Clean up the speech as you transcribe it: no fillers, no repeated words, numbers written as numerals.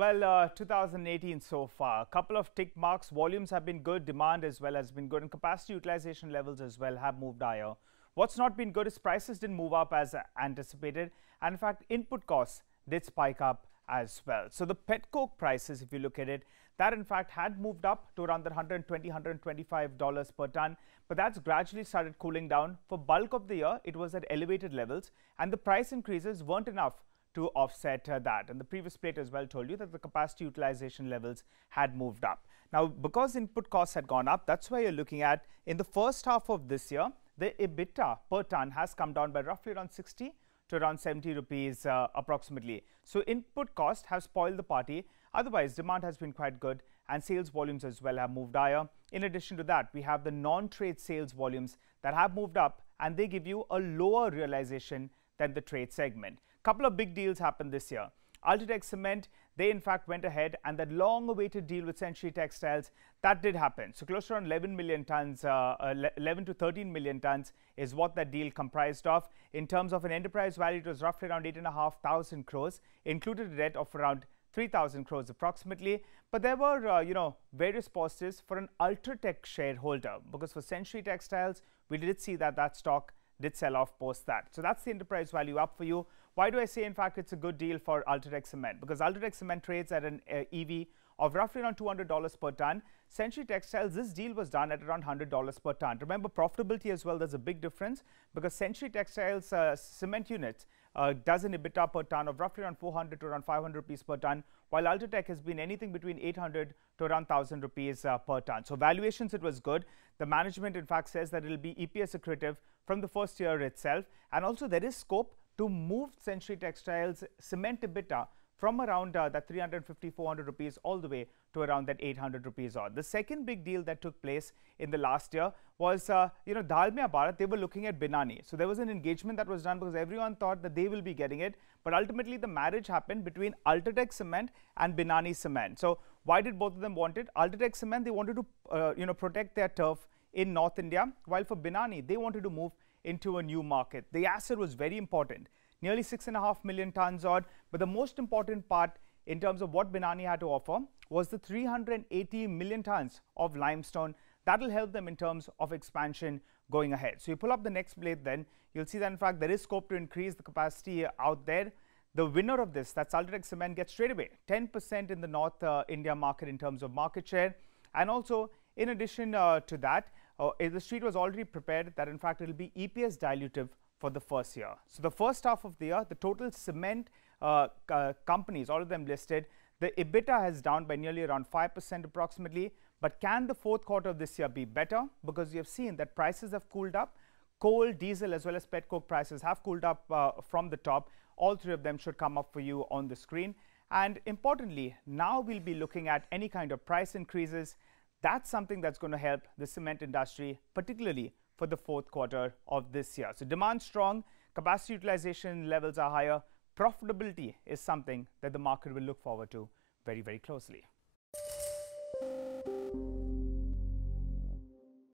Well, 2018 so far, a couple of tick marks. Volumes have been good, demand as well has been good, and capacity utilization levels as well have moved higher. What's not been good is prices didn't move up as anticipated, and in fact, input costs did spike up as well. So the pet coke prices, if you look at it, that in fact had moved up to around the $120, $125 per ton, but that's gradually started cooling down. For bulk of the year, it was at elevated levels, and the price increases weren't enough to offset that. And the previous plate as well told you that the capacity utilization levels had moved up. Now, because input costs had gone up, that's why you're looking at in the first half of this year, the EBITDA per ton has come down by roughly around 60 to around 70 rupees approximately. So input costs have spoiled the party. Otherwise, demand has been quite good and sales volumes as well have moved higher. In addition to that, we have the non-trade sales volumes that have moved up, and they give you a lower realization than the trade segment. Couple of big deals happened this year. UltraTech Cement, they in fact went ahead, and that long-awaited deal with Century Textiles, that did happen. So close to around 11 million tons, 11 to 13 million tons is what that deal comprised of. In terms of an enterprise value, it was roughly around 8,500 crores, included a debt of around 3,000 crores approximately. But there were, various positives for an UltraTech shareholder, because for Century Textiles, we did see that that stock did sell off post that. So that's the enterprise value up for you. Why do I say, in fact, it's a good deal for UltraTech Cement? Because UltraTech Cement trades at an EV of roughly around $200 per ton. Century Textiles, this deal was done at around $100 per ton. Remember, profitability as well, there's a big difference, because Century Textiles cement units does an EBITDA per ton of roughly around 400 to around 500 rupees per ton, while UltraTech has been anything between 800 to around 1,000 rupees per ton. So valuations, it was good. The management, in fact, says that it will be EPS accretive from the first year itself. And also, there is scope to move Century Textiles cement EBITDA from around that 350, 400 rupees all the way to around that 800 rupees odd. The second big deal that took place in the last year was, Dalmia Bharat, they were looking at Binani. So there was an engagement that was done because everyone thought that they will be getting it. But ultimately, the marriage happened between UltraTech Cement and Binani Cement. So why did both of them want it? UltraTech Cement, they wanted to, protect their turf in North India, while for Binani, they wanted to move into a new market. The asset was very important, nearly 6.5 million tons odd. But the most important part in terms of what Binani had to offer was the 380 million tons of limestone. That will help them in terms of expansion going ahead. So you pull up the next blade, then you'll see that in fact there is scope to increase the capacity out there. The winner of this, that's UltraTech Cement, gets straight away 10% in the North India market in terms of market share. And also, in addition to that, the street was already prepared that in fact it will be EPS dilutive for the first year. So the first half of the year, the total cement companies, all of them listed, the EBITDA has down by nearly around 5% approximately. But can the fourth quarter of this year be better? Because you have seen that prices have cooled up. Coal, diesel, as well as pet coke prices have cooled up from the top. All three of them should come up for you on the screen. And importantly, now we'll be looking at any kind of price increases. That's something that's going to help the cement industry, particularly for the fourth quarter of this year. So demand strong, capacity utilization levels are higher. Profitability is something that the market will look forward to very, very closely.